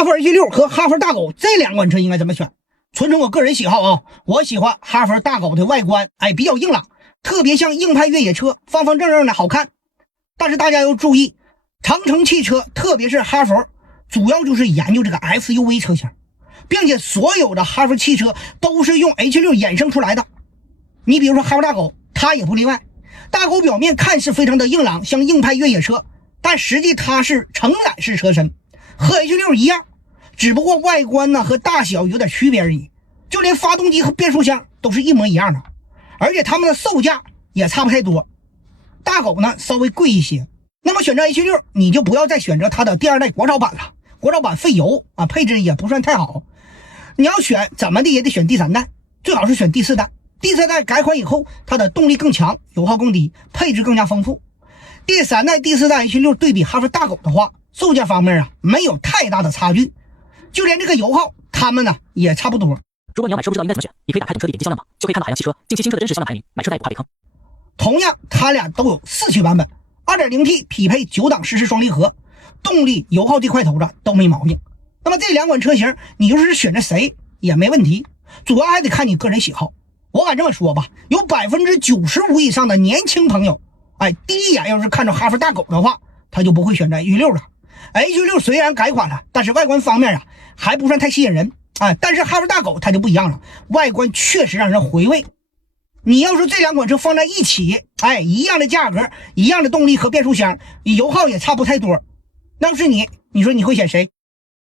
哈弗 H6 和哈弗大狗这两款车应该怎么选？纯从我个人喜好啊，我喜欢哈弗大狗的外观，比较硬朗，特别像硬派越野车，方方正正的好看。但是大家要注意，长城汽车特别是哈弗，主要就是研究这个 SUV 车型，并且所有的哈弗汽车都是用 H6 衍生出来的。你比如说哈弗大狗，它也不例外。大狗表面看似非常的硬朗，像硬派越野车，但实际它是承载式车身，和 H6 一样，只不过外观呢和大小有点区别而已，就连发动机和变速箱都是一模一样的，而且它们的售价也差不太多。大狗呢稍微贵一些，那么选择 H6 你就不要再选择它的第二代国潮版了，国潮版费油啊，配置也不算太好。你要选怎么的也得选第三代，最好是选第四代。第四代改款以后，它的动力更强，油耗更低，配置更加丰富。第三代、第四代 H6 对比哈弗大狗的话，售价方面没有太大的差距，就连这个油耗它们呢也差不多。如果你要买车不知道应该怎么选，你可以打开懂车的点击销量榜，就可以看到海量汽车近期新车的真实销量排名，买车再也不怕被坑。同样它俩都有4驱版本， 2.0T 匹配9档湿式双离合，动力油耗这块头子都没毛病。那么这两款车型你就是选择谁也没问题，主要还得看你个人喜好。我敢这么说吧，有 95% 以上的年轻朋友第一眼要是看着哈弗大狗的话，他就不会选择 H6 了。H6 虽然改款了，但是外观方面还不算太吸引人但是哈弗大狗它就不一样了，外观确实让人回味。你要是这两款车放在一起一样的价格，一样的动力和变速箱，油耗也差不太多，那要是你说你会选谁？